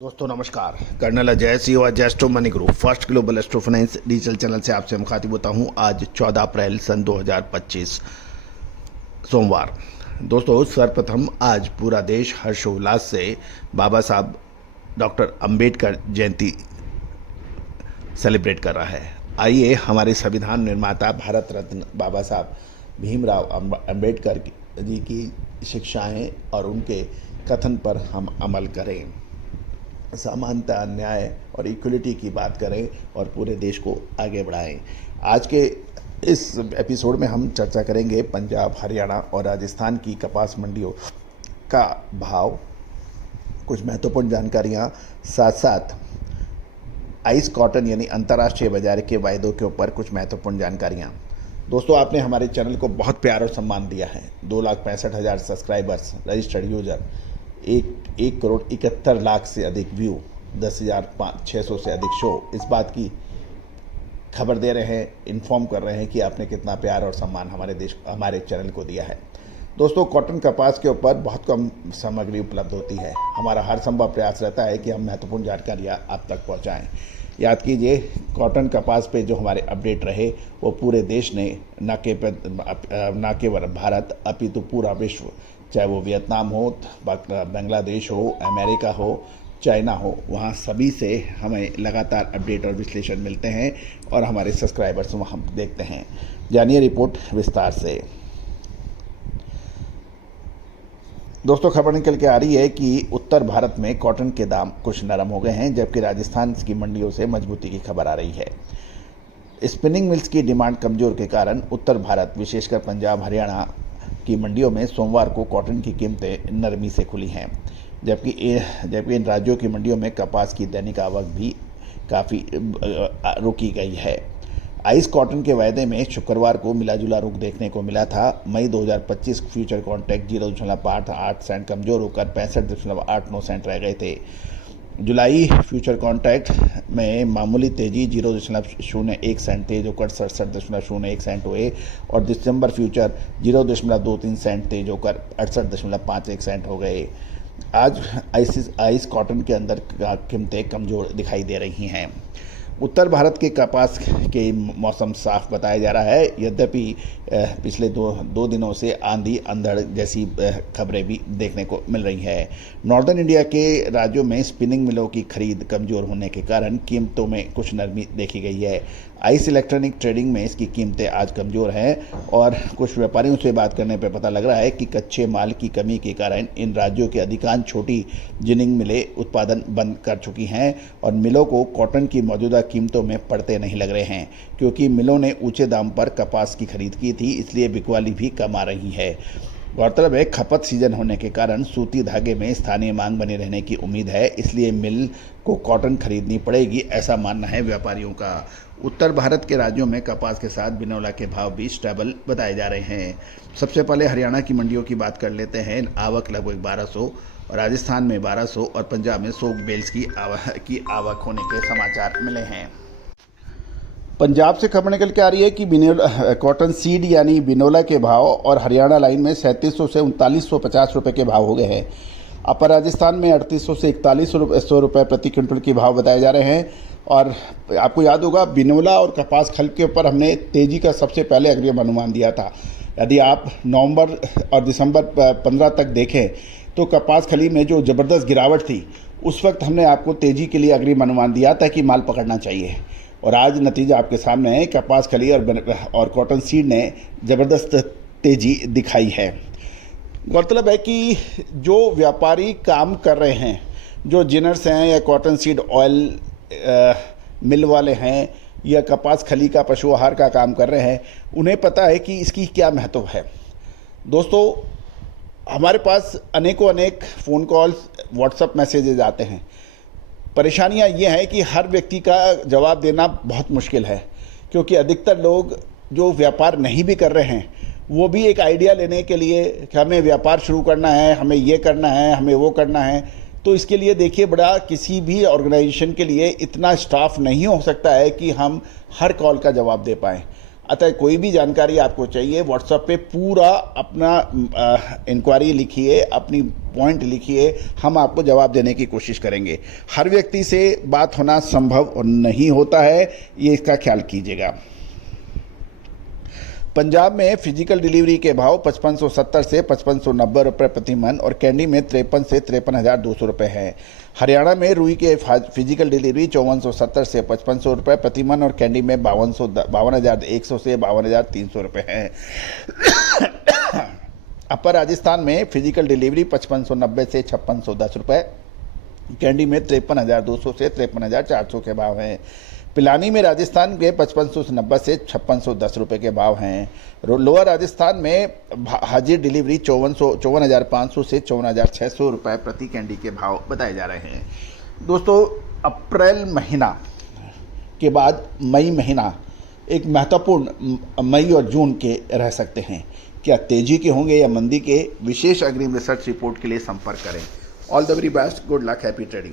दोस्तों नमस्कार। Colonel Ajay CEO astro money group first global astro finance digital channel से आपसे मुखातिब होता हूं। आज 14 अप्रैल सन 2025 सोमवार। दोस्तों सर्वप्रथम आज पूरा देश हर्षोल्लास से बाबा साहब डॉक्टर अंबेडकर जयंती सेलिब्रेट कर रहा है। आइए हमारे संविधान निर्माता भारत रत्न बाबा साहब भीमराव अंबेडकर जी की शिक्षाएं और उनके कथन पर हम अमल करें, समानता, न्याय और इक्वलिटी की बात करें और पूरे देश को आगे बढ़ाएं। आज के इस एपिसोड में हम चर्चा करेंगे पंजाब, हरियाणा और राजस्थान की कपास मंडियों का भाव, कुछ महत्वपूर्ण जानकारियां, साथ साथ आइस कॉटन यानी अंतर्राष्ट्रीय बाजार के वायदों के ऊपर कुछ महत्वपूर्ण जानकारियां। दोस्तों आपने हमारे चैनल को बहुत प्यार और सम्मान दिया है। 2,65,000 सब्सक्राइबर्स, रजिस्टर्ड यूजर, 1,71,00,000 से अधिक व्यू, 10,600 से अधिक शो, इस बात की खबर दे रहे हैं, इन्फॉर्म कर रहे हैं कि आपने कितना प्यार और सम्मान हमारे चैनल को दिया है। दोस्तों कॉटन कपास के ऊपर बहुत कम सामग्री उपलब्ध होती है। हमारा हर संभव प्रयास रहता है कि हम महत्वपूर्ण जानकारियाँ आप तक पहुँचाएँ। याद कीजिए, कॉटन कपास पे जो हमारे अपडेट रहे वो पूरे देश ने न केवल भारत अपितु पूरा विश्व, चाहे वो वियतनाम हो, बांग्लादेश हो, अमेरिका हो, चाइना हो, वहाँ सभी से हमें लगातार अपडेट और विश्लेषण मिलते हैं और हमारे सब्सक्राइबर्स वहाँ देखते हैं। जानिए रिपोर्ट विस्तार से। दोस्तों खबर निकल के आ रही है कि उत्तर भारत में कॉटन के दाम कुछ नरम हो गए हैं, जबकि राजस्थान की मंडियों से मजबूती की खबर आ रही है। स्पिनिंग मिल्स की डिमांड कमजोर के कारण उत्तर भारत, विशेषकर पंजाब, हरियाणा की मंडियों में सोमवार को कॉटन की कीमतें नरमी से खुली हैं, जबकि इन राज्यों की मंडियों में कपास की दैनिक आवक भी काफ़ी रुकी गई है। आइस कॉटन के वायदे में शुक्रवार को मिलाजुला रुख देखने को मिला था। मई 2025 फ्यूचर कॉन्ट्रैक्ट 0.88 सेंट कमजोर होकर 65.89 सेंट रह गए थे। जुलाई फ्यूचर कॉन्ट्रैक्ट में मामूली तेजी 0.01 सेंट तेज होकर 67.01 सेंट हुए और दिसंबर फ्यूचर 0.23 सेंट तेज होकर 68.51 सेंट हो गए। आज आइस कॉटन के अंदर कीमतें कमज़ोर दिखाई दे रही हैं। उत्तर भारत के कपास के मौसम साफ बताया जा रहा है, यद्यपि पिछले दो दिनों से आंधी अंधड़ जैसी खबरें भी देखने को मिल रही है। नॉर्दर्न इंडिया के राज्यों में स्पिनिंग मिलों की खरीद कमज़ोर होने के कारण कीमतों में कुछ नरमी देखी गई है। आइस इलेक्ट्रॉनिक ट्रेडिंग में इसकी कीमतें आज कमज़ोर हैं और कुछ व्यापारियों से बात करने पर पता लग रहा है कि कच्चे माल की कमी के कारण इन राज्यों के अधिकांश छोटी जिनिंग मिलें उत्पादन बंद कर चुकी हैं और मिलों को कॉटन की मौजूदा कीमतों में पड़ते नहीं लग रहे हैं, क्योंकि मिलों ने ऊंचे दाम पर कपास की खरीद की थी, इसलिए बिकवाली भी कम आ रही है। गौरतलब है, खपत सीजन होने के कारण सूती धागे में स्थानीय मांग बने रहने की उम्मीद है, इसलिए मिल को कॉटन खरीदनी पड़ेगी, ऐसा मानना है व्यापारियों का। उत्तर भारत के राज्यों में कपास के साथ बिनौला के भाव भी स्टेबल बताए जा रहे हैं। सबसे पहले हरियाणा की मंडियों की बात कर लेते हैं। आवक लगभग 1200, राजस्थान में 1200 और पंजाब में 100 बेल्स की आवक होने के समाचार मिले हैं। पंजाब से खबर निकल के आ रही है कि कॉटन सीड यानी बिनोला के भाव और हरियाणा लाइन में 3700 से 3950 रुपये के भाव हो गए हैं। अपर राजस्थान में 3800 से 4100 रुपये प्रति क्विंटल के भाव बताए जा रहे हैं। और आपको याद होगा, बिनोला और कपास खल के ऊपर हमने तेज़ी का सबसे पहले अग्रिम अनुमान दिया था। यदि आप नवंबर और दिसंबर 15 तक देखें तो कपास खली में जो ज़बरदस्त गिरावट थी, उस वक्त हमने आपको तेज़ी के लिए अग्रिम अनुमान दिया था कि माल पकड़ना चाहिए, और आज नतीजा आपके सामने है। कपास खली और कॉटन सीड ने ज़बरदस्त तेज़ी दिखाई है। गौरतलब है कि जो व्यापारी काम कर रहे हैं, जो जिनर्स हैं या कॉटन सीड ऑयल मिल वाले हैं या कपास खली का पशु आहार का काम कर रहे हैं, उन्हें पता है कि इसकी क्या महत्व है। दोस्तों हमारे पास अनेक फ़ोन कॉल्स, व्हाट्सएप मैसेजेज आते हैं। परेशानियां ये हैं कि हर व्यक्ति का जवाब देना बहुत मुश्किल है, क्योंकि अधिकतर लोग जो व्यापार नहीं भी कर रहे हैं, वो भी एक आइडिया लेने के लिए कि हमें व्यापार शुरू करना है, हमें ये करना है, हमें वो करना है, तो इसके लिए देखिए, बड़ा किसी भी ऑर्गेनाइजेशन के लिए इतना स्टाफ नहीं हो सकता है कि हम हर कॉल का जवाब दे पाएँ। अतः कोई भी जानकारी आपको चाहिए व्हाट्सएप पे पूरा अपना इंक्वायरी लिखिए, अपनी पॉइंट लिखिए, हम आपको जवाब देने की कोशिश करेंगे। हर व्यक्ति से बात होना संभव नहीं होता है, ये इसका ख्याल कीजिएगा। पंजाब में फिजिकल डिलीवरी के भाव 5570 से 5590 रुपये प्रति मन और कैंडी में 53 से 53,200 रुपये हैं। हरियाणा में रुई के फिजिकल डिलीवरी 5470 से 5500 रुपये प्रति मन और कैंडी में 52,100 से 52,300 रुपये हैं। अपर राजस्थान में फिजिकल डिलीवरी 5590 से 5610 रुपये, कैंडी में 53,200 से 53,400 के भाव हैं। पिलानी में राजस्थान के 5590 से 5610 रुपये के भाव हैं। लोअर राजस्थान में हाजिर डिलीवरी 54,500 से 54,600 रुपये प्रति कैंडी के भाव बताए जा रहे हैं। दोस्तों, अप्रैल महीना के बाद मई महीना एक महत्वपूर्ण मई और जून के रह सकते हैं। क्या तेजी के होंगे या मंदी के? विशेष अग्रिम रिसर्च रिपोर्ट के लिए संपर्क करें। All the very best, good luck, happy trading.